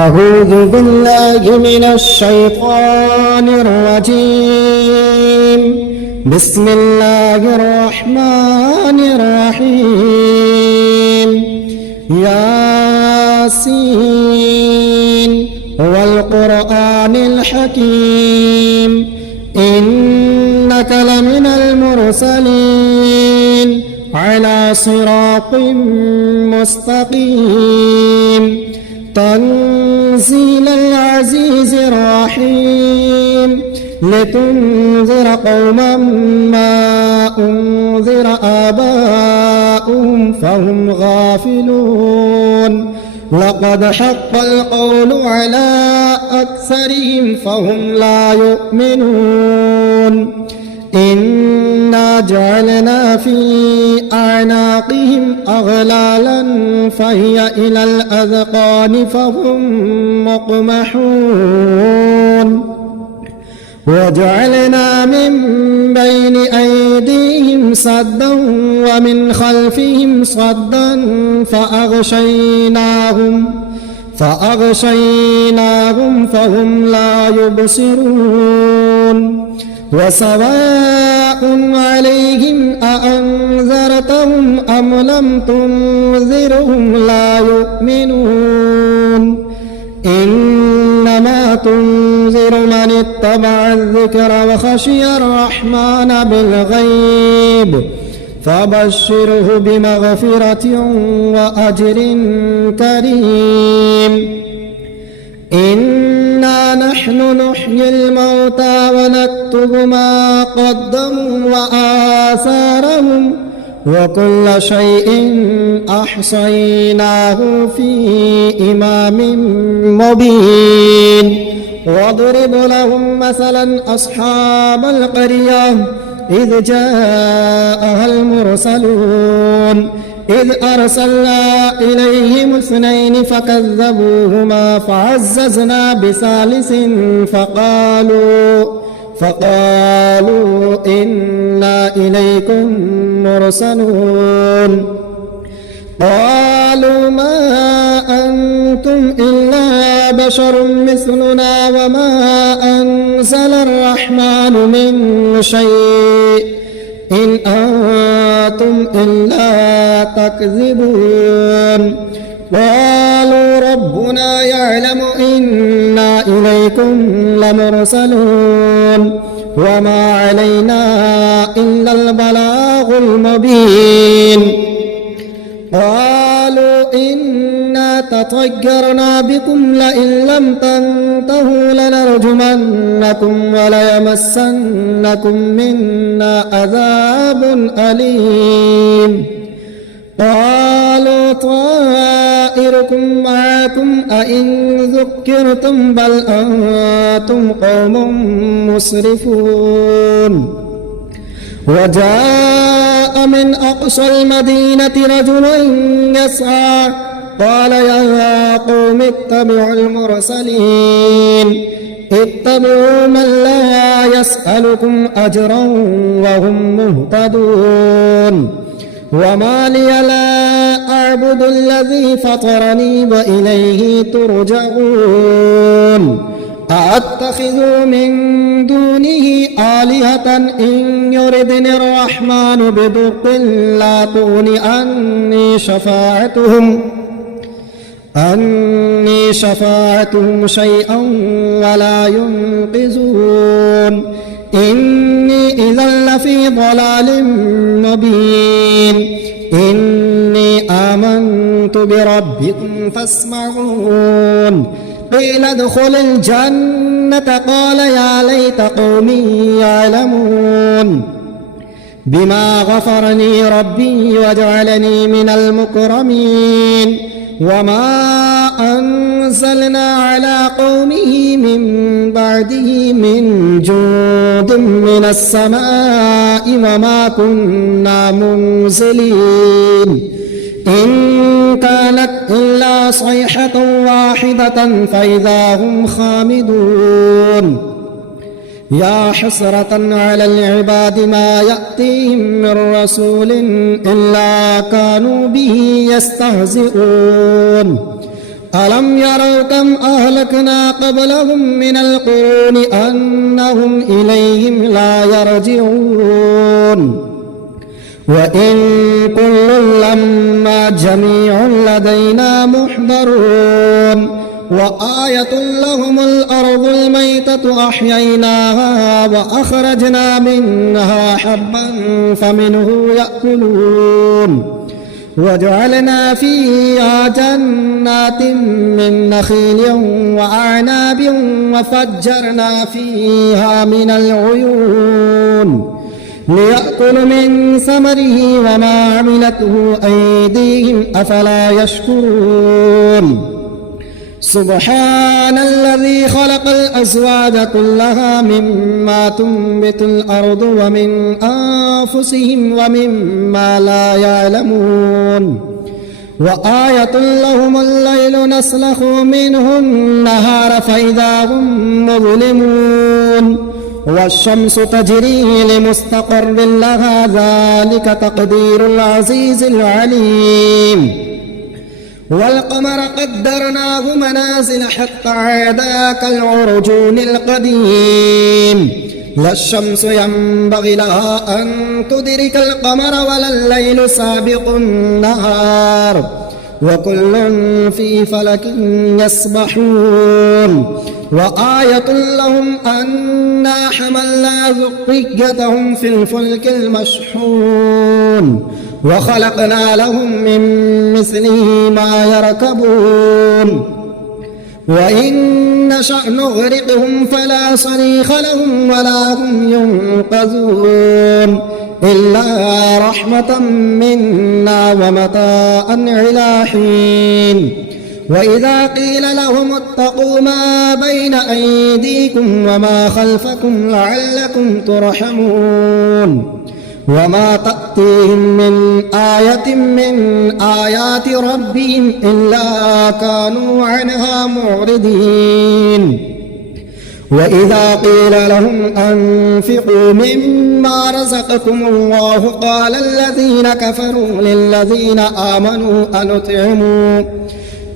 أعوذ بالله من الشيطان الرجيم. بسم الله الرحمن الرحيم. ياسين والقرآن الحكيم إنك لمن المرسلين على صراط مستقيم تنزيل العزيز الرحيم لتنذر قوما ما أنذر آباؤهم فهم غافلون لقد حق القول على أكثرهم فهم لا يؤمنون إنا جعلنا في أعناقهم أغلالا فهي إلى الأذقان فهم مقمحون وجعلنا من بين أيديهم سدا ومن خلفهم صدا فأغشيناهم فهم لا يبصرون وسواء عليهم أأنذرتهم أم لم تنذرهم لا يؤمنون إنما تنذر من اتبع الذكر وخشي الرحمن بالغيب فبشره بمغفرة وأجر كريم. إنا نحن نحيي الموتى ونكتب ما قدموا وآثارهم وكل شيء أحصيناه في إمام مبين. واضرب لهم مثلا أصحاب القرية إذ جاءها المرسلون إذ أرسلنا إليهم 2 فكذبوهما فعززنا بثالث فقالوا إنا إليكم مرسلون قالوا ما أنتم إلا بشر مثلنا وما أنزل الرحمن من شيء إن أنتم إلا تكذبون قالوا ربنا يعلم إنا إليكم لمرسلون وما علينا إلا البلاغ المبين. قالوا إنا تطيرنا بكم لئن لم تنتهوا لنرجمنكم وليمسنكم منا عذاب أليم. قالوا طائركم معكم أئن ذكرتم بل أنتم قوم مسرفون. وجاء من أقصى المدينة رجل يسعى قال يا قوم اتبعوا المرسلين اتبعوا من لا يسألكم أجرا وهم مهتدون. وما لي لا أعبد الذي فطرني وإليه ترجعون. أأتخذ من دونه آلهة إن يردني الرحمن بضر لا تغن عني شفاعتهم شيئا ولا ينقذون. إني إذا لفي ضلال مبين. إني آمنت بربكم فاسمعون. قيل ادخل الجنة قال يا ليت قومي يعلمون بما غفرني ربي وجعلني من المكرمين. وما أنزلنا على قومه من بعده من جند من السماء وما كنا منزلين إن كانت إلا صيحة واحدة فإذا هم خامدون. يا حسرة على العباد ما يأتيهم من رسول إلا كانوا به يستهزئون ألم يروا كم أهلكنا قبلهم من القرون أنهم إليهم لا يرجعون وإن كل لما جميع لدينا محضرون وآية لهم الأرض الميتة أحييناها وأخرجنا منها حبا فمنه يأكلون وجعلنا فيها جنات من نخيل وأعناب وفجرنا فيها من العيون ليأكلوا من ثمره وما عملته أيديهم أفلا يشكرون سبحان الذي خلق الأزواج كلها مما تنبت الأرض ومن أنفسهم ومما لا يعلمون وآية لهم الليل نسلخ منه النهار فإذا هم مظلمون والشمس تجري لمستقر لها ذلك تقدير العزيز العليم والقمر قدرناه منازل حتى عاد كالعرجون القديم لا الشمس ينبغي لها أن تدرك القمر ولا الليل سابق النهار وكل في فلك يسبحون وآية لهم أنا حملنا ذريتهم في الفلك المشحون وخلقنا لهم من مثله ما يركبون وإن نشأ نغرقهم فلا صريخ لهم ولا هم ينقذون إلا رحمة منا ومتاعا إلى حين وإذا قيل لهم اتقوا ما بين أيديكم وما خلفكم لعلكم ترحمون وما تأتيهم من آية من آيات ربهم إلا كانوا عنها معرضين وإذا قيل لهم أنفقوا مما رزقكم الله قال الذين كفروا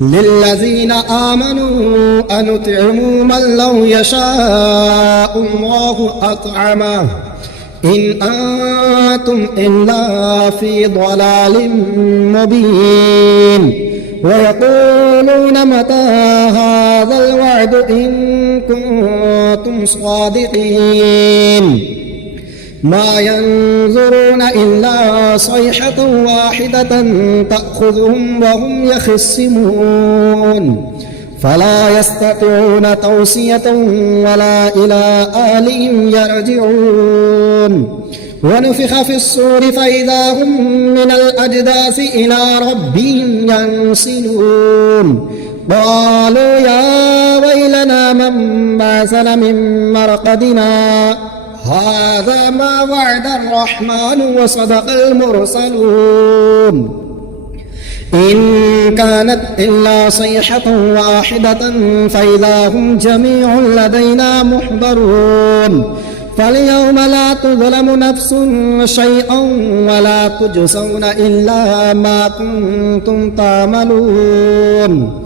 للذين آمنوا أنطعم من لو يشاء الله أطعمه إن أنتم إلا في ضلال مبين ويقولون متى هذا الوعد إن كنتم صادقين ما ينظرون إلا صيحة واحدة تأخذهم وهم يخصمون فلا يستطيعون توصية ولا إلى أهلهم يرجعون ونفخ في الصور فإذا هم من الأجداث إلى ربهم ينسلون قالوا يا ويلنا من بعثنا من مرقدنا هذا ما وعد الرحمن وصدق المرسلون إن كانت إلا صيحة واحدة فإذا هم جميع لدينا محضرون فاليوم لا تظلم نفس شيئا ولا تجزون إلا ما كنتم تعملون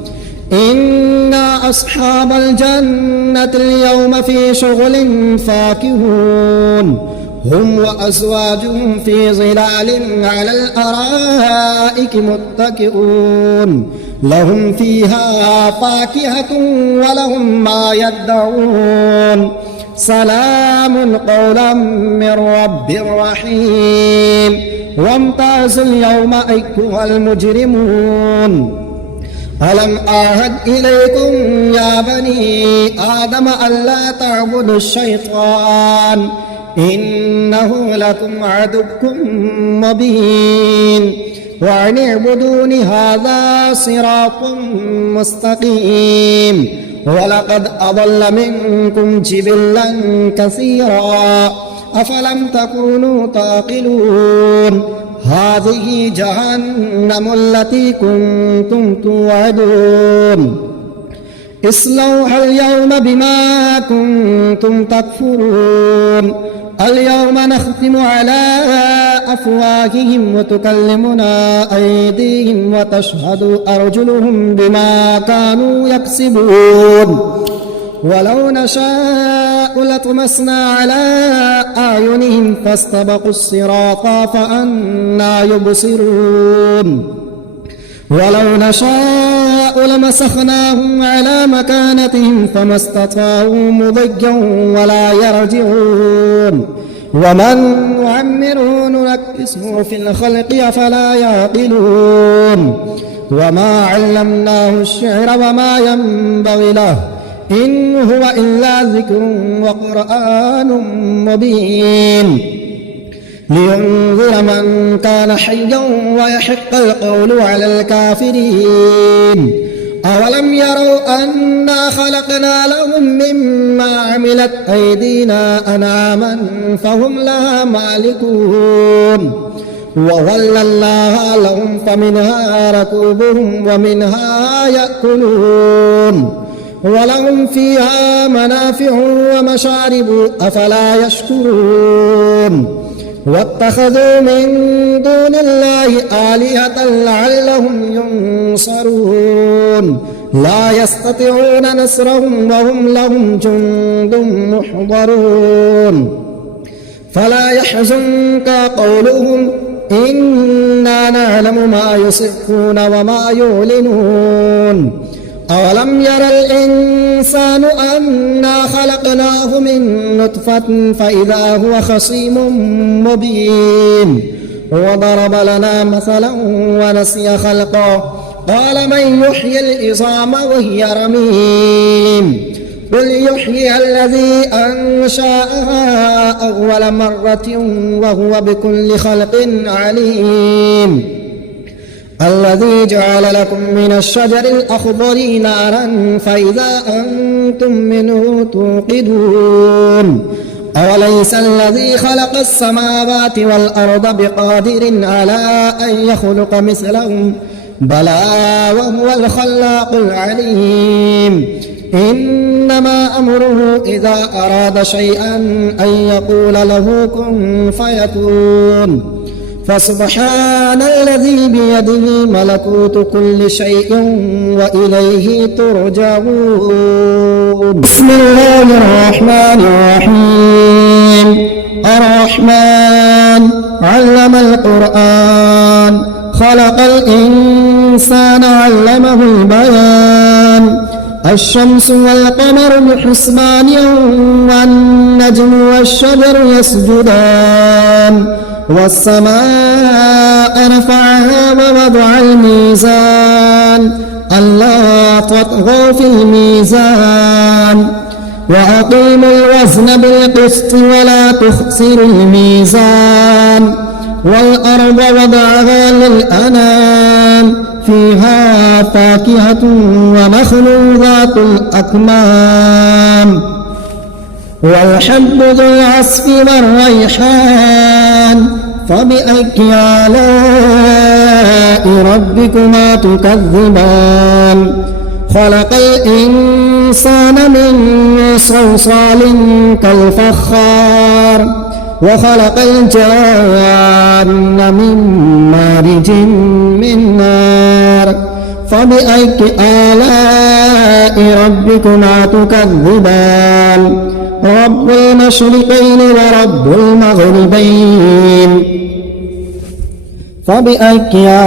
إنا أصحاب الجنة اليوم في شغل فاكهون هم وأزواجهم في ظلال على الأرائك متكئون لهم فيها فاكهة ولهم ما يدعون سلام قولا من رب رحيم وامتازوا اليوم أيها المجرمون ألم أعهد إليكم يا بني آدم ألا تعبدوا الشيطان إنه لكم عدو مبين وأن اعبدون هذا صراط مستقيم ولقد أضل منكم جبلا كثيرا أفلم تكونوا تعقلون هذه جهنم التي كنتم توعدون اصلوها اليوم بما كنتم تكفرون اليوم نختم على أفواههم وتكلمنا أيديهم وتشهد أرجلهم بما كانوا يكسبون ولو نشاء لطمسنا على أعينهم فاستبقوا الصراط فأنى يبصرون ولو نشاء لمسخناهم على مكانتهم فما استطاعوا مضيا ولا يرجعون ومن نعمره ننكسه في الخلق أفلا يعقلون وما علمناه الشعر وما ينبغي له إن هو إلا ذكر وقرآن مبين لينذر من كان حيا ويحق القول على الكافرين أولم يروا أنا خلقنا لهم مما عملت أيدينا أنعاما فهم لها مالكون وظللناها لهم فمنها ركوبهم ومنها يأكلون ولهم فيها منافع ومشارب أفلا يشكرون واتخذوا من دون الله آلهة لعلهم ينصرون لا يستطيعون نصرهم وهم لهم جند محضرون فلا يحزنك قولهم إنا نعلم ما يسرون وما يعلنون أولم ير الإنسان أنا خلقناه من نطفة فإذا هو خصيم مبين وضرب لنا مثلا ونسي خلقه قال من يحيي العظام وهي رميم قل يحيي الذي أنشأها أول مرة وهو بكل خلق عليم الذي جعل لكم من الشجر الأخضر نارا فإذا أنتم منه توقدون أوليس الذي خلق السماوات والأرض بقادر على أن يخلق مثلهم بلى وهو الخلاق العليم إنما أمره إذا أراد شيئا أن يقول له كن فيكون فسبحان الذي بيده ملكوت كل شيء وإليه ترجعون بسم الله الرحمن الرحيم الرحمن علم القرآن خلق الإنسان علمه البيان الشمس والقمر بحسبان والنجم والشجر يسجدان والسماء رفعها ووضع الميزان ألا تطغوا في الميزان وأقيموا الوزن بالقسط ولا تخسروا الميزان والأرض وضعها للأنام فيها فاكهة ونخل ذات الأكمام والحب ذو العصف والريحان فبأي آلاء ربكما تكذبان خلق الإنسان من صلصال كالفخار وخلق الجان من مارج من نار فبأي آلاء ربكما تكذبان رب المشرقين ورب المغربين فبأي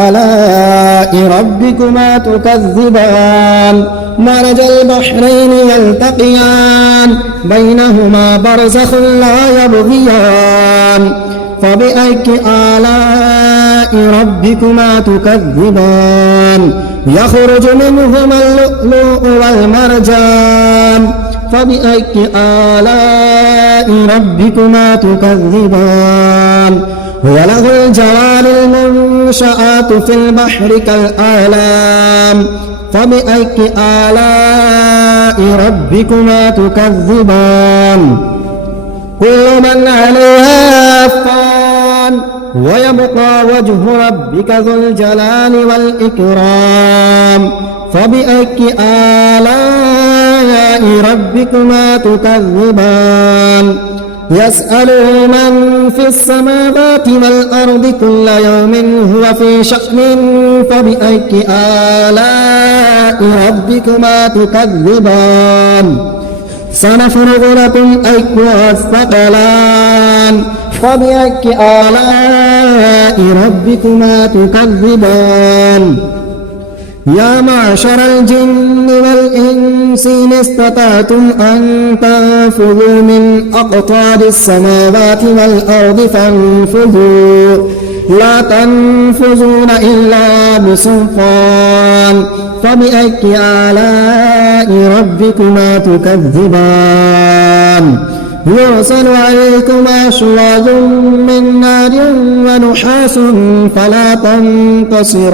آلاء ربكما تكذبان مرج البحرين يلتقيان بينهما برزخ لا يبغيان فبأي آلاء ربكما تكذبان يخرج منهما اللؤلؤ والمرجان فبأي آلاء ربكما تكذبان وله الجوار المنشآت في البحر كالأعلام فبأي آلاء ربكما تكذبان كل من عليها فان ويبقى وجه ربك ذو الجلال والإكرام فبأي آلاء ربكما تكذبان يسأله من في السماوات والأرض كل يوم هو في شأن فبأي آلاء ربكما تكذبان سنفرغ لكم أيها الثقلان فبأي آلاء ربكما تكذبان يا معشر الجن والإنس إن استطعتم أن تنفذوا من أقطار السماوات والأرض فانفذوا لا تنفذون إلا بسلطان فبأي آلاء ربكما تكذبان يرسل عليكما شواظ من نار ونحاس فلا تنتصران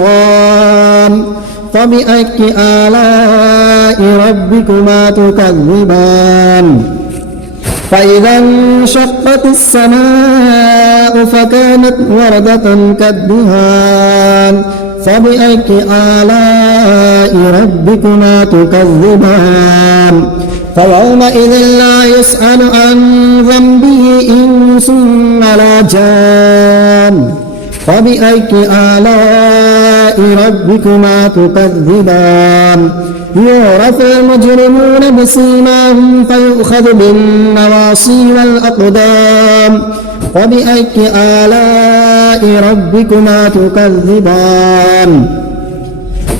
فبأي آلاء ربكما تكذبان فإذا انشقت السماء فكانت وردة كالدهان فبأي آلاء ربكما تكذبان فيومئذ لا يسأل عن ذنبه إنس ولا جان فبأي آلاء ربكما تكذبان يعرف المجرمون بسيماهم فيؤخذ بالنواصي والأقدام فبأي آلاء ربكما تكذبان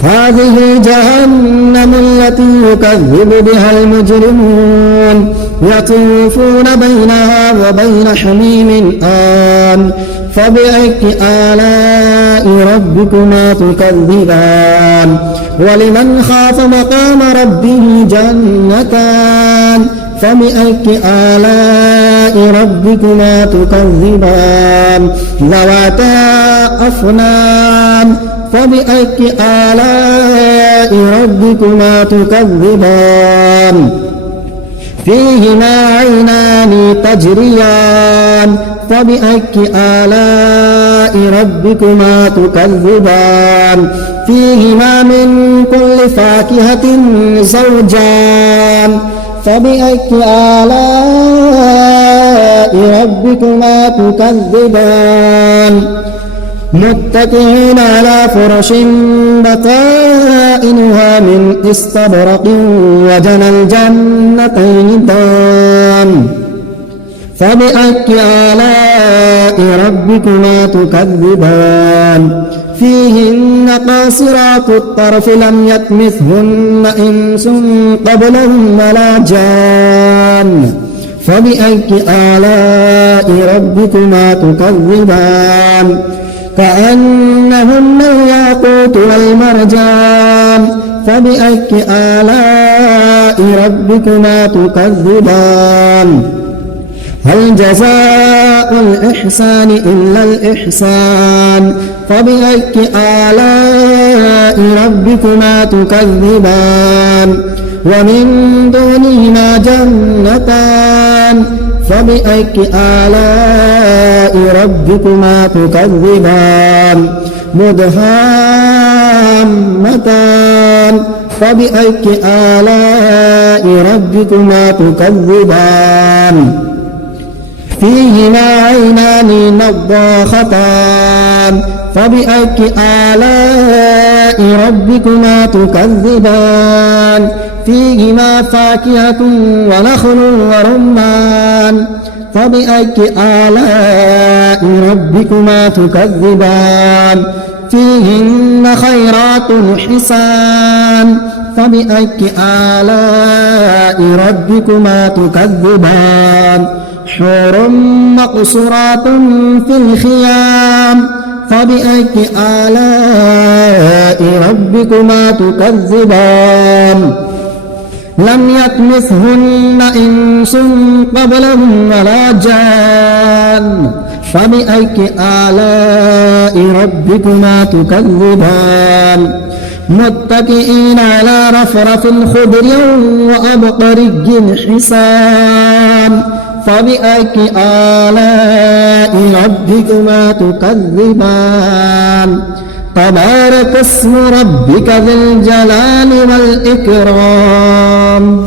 هذه جهنم التي يكذب بها المجرمون يطوفون بينها وبين حميم آن فبأي آلاء ربكما تكذبان ولمن خاف مقام ربه جنتان فبأي آلاء ربكما تكذبان ذواتا أفنان فبأي آلاء ربكما تكذبان فيهما عينان تجريان فبأي آلاء ربكما تكذبان فيهما من كل فاكهة زوجان فبأي آلاء ربكما تكذبان متكئين على فرش بطائنها من استبرق وجنى الجنتين دان فبأي آلاء ربكما تكذبان فيهن قاصرات الطرف لم يطمثهن إنس قبلهم ولا جان فبأي آلاء ربكما تكذبان كأنهن الياقوت والمرجان فبأي آلاء ربكما تكذبان هل جزاء الإحسان إلا الإحسان فبأي آلاء ربكما تكذبان ومن دونهما جنتان فبأي آلاء ربكما تكذبان مدهامتان فبأي آلاء ربكما تكذبان فيهما عينان نضاختان فبأي آلاء ربكما تكذبان فيهما فاكهة ونخل ورمان فبأي آلاء ربكما تكذبان فيهن خيرات حسان فبأي آلاء ربكما تكذبان حور مقصورات في الخيام فبأي آلاء ربكما تكذبان لم يطمثهن إنس قبلهم ولا جان فبأي آلاء ربكما تكذبان متكئين على رفرف خضر وأبقري حسان فبأي آلاء ربكما تكذبان تبارك اسم ربك ذي الجلال والإكرام